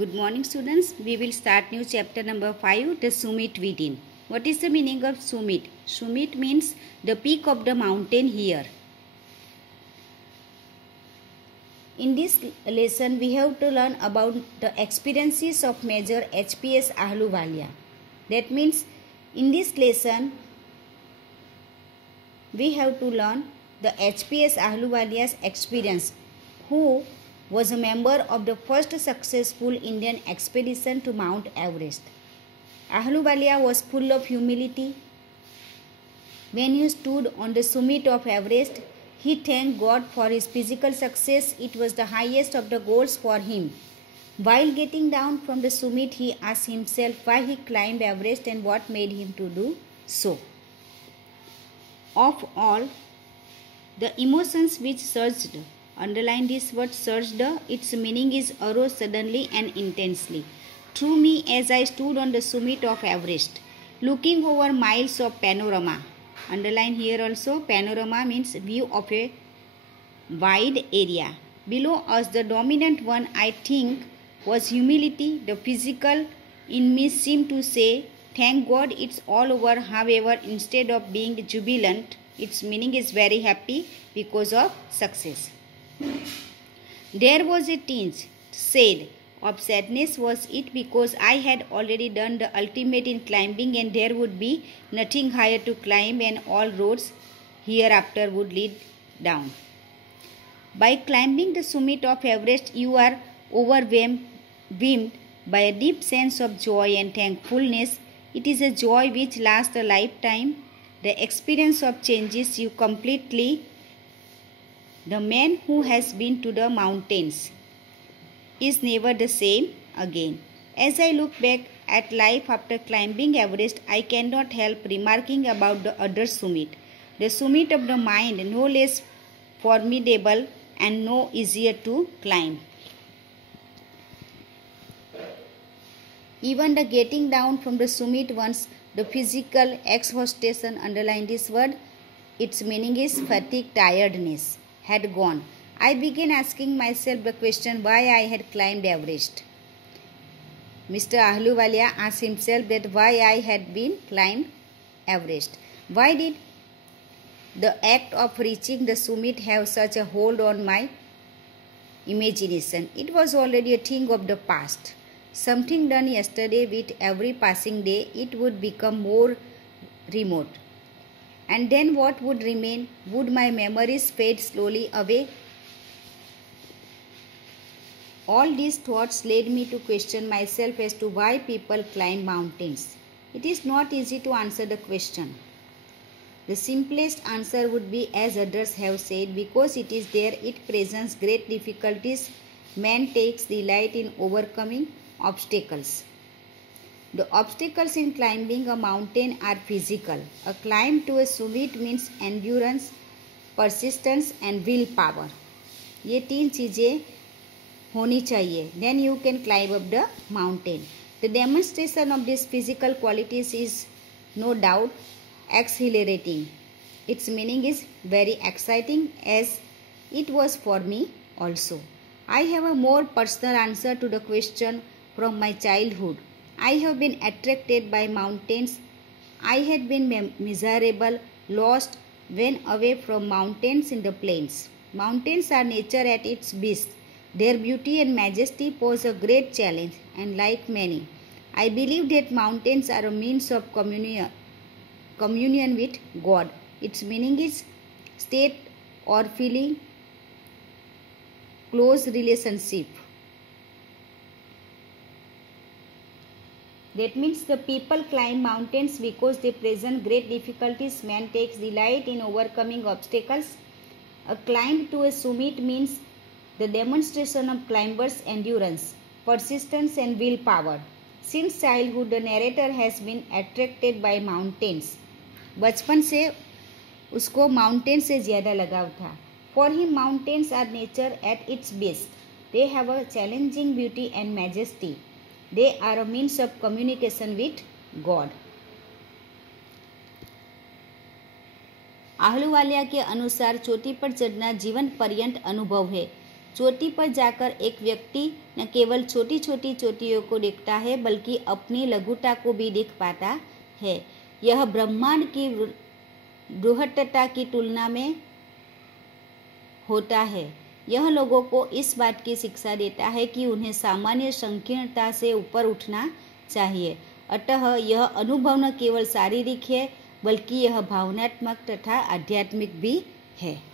Good morning, students. We will start new chapter number 5, the summit within. What is the meaning of summit? Summit means the peak of the mountain here. In this lesson, we have to learn about the experiences of Major HPS Ahluwalia. That means, in this lesson, we have to learn the HPS Ahluwalia's experience, who was a member of the first successful Indian expedition to Mount Everest. Ahluwalia was full of humility. When he stood on the summit of Everest, he thanked God for his physical success. It was the highest of the goals for him. While getting down from the summit, he asked himself why he climbed Everest and what made him to do so. Of all the emotions which surged, underline this word surged, its meaning is arose suddenly and intensely through me as I stood on the summit of Everest, looking over miles of panorama. Underline here also, panorama means view of a wide area. Below us, the dominant one, I think, was humility. The physical in me seemed to say, thank God it's all over. However, instead of being jubilant, its meaning is very happy because of success. There was a tinge, shade of sadness. Was it because I had already done the ultimate in climbing and there would be nothing higher to climb and all roads hereafter would lead down? By climbing the summit of Everest, you are overwhelmed by a deep sense of joy and thankfulness. It is a joy which lasts a lifetime. The experience of changes you completely. The man who has been to the mountains is never the same again. As I look back at life after climbing Everest, I cannot help remarking about the other summit. The summit of the mind, no less formidable and no easier to climb. Even the getting down from the summit once the physical exhaustion, underline this word, its meaning is fatigue, tiredness, had gone. I began asking myself the question why I had climbed Everest. Mr. Ahluwalia asked himself that why I had been climbed Everest. Why did the act of reaching the summit have such a hold on my imagination? It was already a thing of the past. Something done yesterday. With every passing day, it would become more remote. And then what would remain? Would my memories fade slowly away? All these thoughts led me to question myself as to why people climb mountains. It is not easy to answer the question. The simplest answer would be, as others have said, because it is there, it presents great difficulties. Man takes delight in overcoming obstacles. The obstacles in climbing a mountain are physical. A climb to a summit means endurance, persistence and willpower. ये तीन चीज़ें होनी चाहिए. Then you can climb up the mountain. The demonstration of these physical qualities is no doubt exhilarating. Its meaning is very exciting, as it was for me also. I have a more personal answer to the question from my childhood. I have been attracted by mountains. I had been miserable, lost when away from mountains in the plains. Mountains are nature at its best. Their beauty and majesty pose a great challenge, and like many, I believe that mountains are a means of communion with God. Its meaning is state or feeling close relationship. That means the people climb mountains because they present great difficulties. Man takes delight in overcoming obstacles. A climb to a summit means the demonstration of climbers' endurance, persistence and willpower. Since childhood, the narrator has been attracted by mountains. बचपन से उसको mountain से ज़्यादा लगाव था. For him, mountains are nature at its best. They have a challenging beauty and majesty. They are a means of communication with God. Ahluwalia के अनुसार चोटी पर चढ़ना जीवन पर्यंत अनुभव है. चोटी पर जाकर एक व्यक्ति न केवल छोटी छोटी चोटियों को देखता है बल्कि अपनी लघुता को भी देख पाता है। यह ब्रह्मांड की बृहत्तता की तुलना में होता है। यह लोगों को इस बात की शिक्षा देता है कि उन्हें सामान्य संकीर्णता से ऊपर उठना चाहिए। अतः यह अनुभव न केवल शारीरिक है बल्कि यह भावनात्मक तथा आध्यात्मिक भी है।